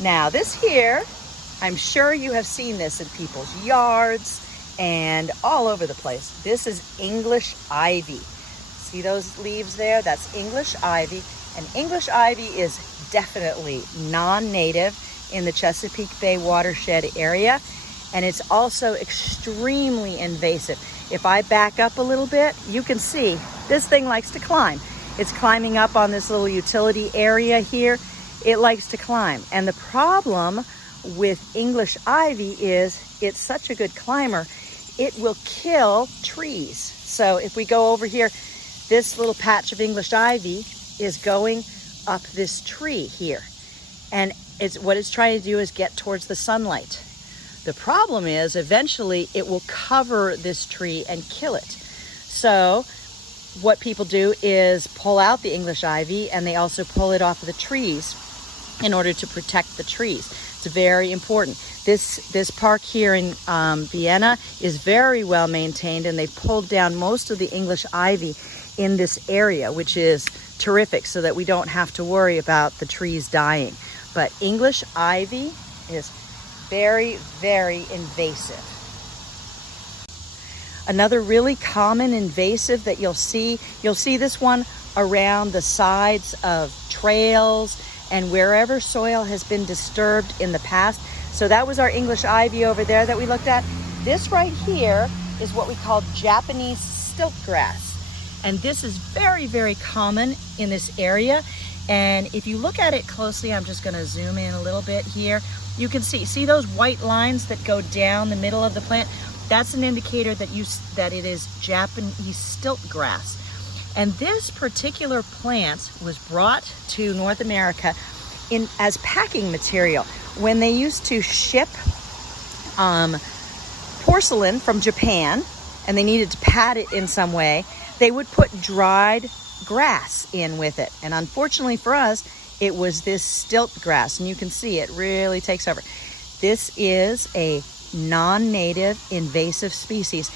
Now this here, I'm sure you have seen this in people's yards and all over the place. This is English ivy. See those leaves there? That's English ivy. And English ivy is definitely non-native in the Chesapeake Bay watershed area. And it's also extremely invasive. If I back up a little bit, you can see this thing likes to climb. It's climbing up on this little utility area here. It likes to climb. And the problem with English ivy is it's such a good climber, it will kill trees. So if we go over here, this little patch of English ivy is going up this tree here. And what it's trying to do is get towards the sunlight. The problem is eventually it will cover this tree and kill it. So what people do is pull out the English ivy, and they also pull it off of the trees in order to protect the trees. It's very important. This park here in Vienna is very well maintained, and they've pulled down most of the English ivy in this area, which is terrific, so that we don't have to worry about the trees dying. But English ivy is very, very invasive. Another really common invasive that you'll see this one around the sides of trails and wherever soil has been disturbed in the past. So that was our English ivy over there that we looked at. This right here is what we call Japanese stilt grass. And this is very, very common in this area. And if you look at it closely, I'm just gonna zoom in a little bit here. You can see those white lines that go down the middle of the plant? That's an indicator that it is Japanese stilt grass. And this particular plant was brought to North America as packing material. When they used to ship porcelain from Japan and they needed to pad it in some way, they would put dried grass in with it. And unfortunately for us, it was this stilt grass, and you can see it really takes over. This is a non-native invasive species,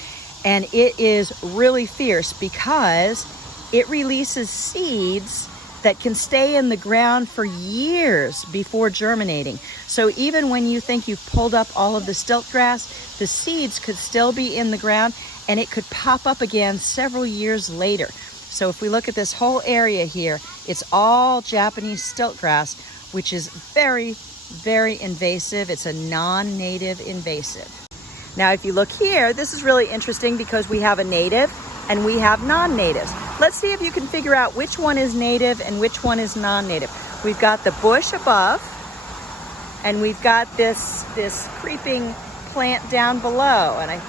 and it is really fierce because it releases seeds that can stay in the ground for years before germinating. So even when you think you've pulled up all of the stilt grass, the seeds could still be in the ground, and it could pop up again several years later. So if we look at this whole area here, it's all Japanese stilt grass, which is very, very invasive. It's a non-native invasive. Now, if you look here, this is really interesting because we have a native and we have non-natives. Let's see if you can figure out which one is native and which one is non-native. We've got the bush above, and we've got this creeping plant down below. And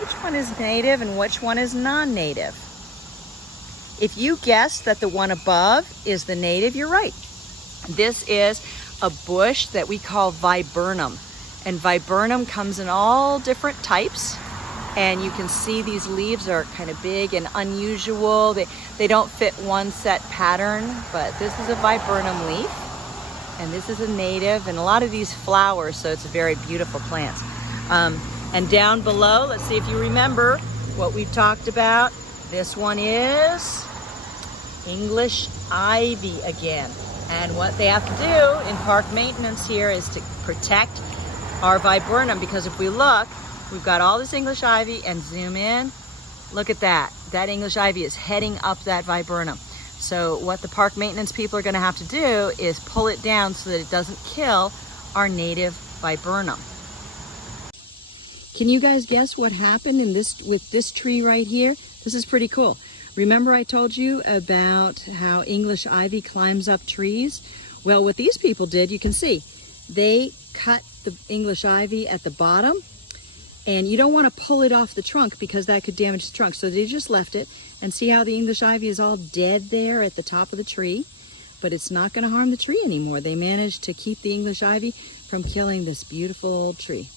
which one is native and which one is non-native? If you guess that the one above is the native, you're right. This is a bush that we call viburnum. And viburnum comes in all different types. And you can see these leaves are kind of big and unusual. They don't fit one set pattern, but this is a viburnum leaf. And this is a native, and a lot of these flowers, so it's a very beautiful plant. And down below, let's see if you remember what we've talked about. This one is English ivy again. And what they have to do in park maintenance here is to protect our viburnum, because if we look, we've got all this English ivy, and zoom in, look at that. That English ivy is heading up that viburnum. So what the park maintenance people are gonna have to do is pull it down so that it doesn't kill our native viburnum. Can you guys guess what happened with this tree right here? This is pretty cool. Remember I told you about how English ivy climbs up trees? Well, what these people did, you can see, they cut the English ivy at the bottom, and you don't want to pull it off the trunk because that could damage the trunk. So they just left it, and see how the English ivy is all dead there at the top of the tree? But it's not going to harm the tree anymore. They managed to keep the English ivy from killing this beautiful old tree.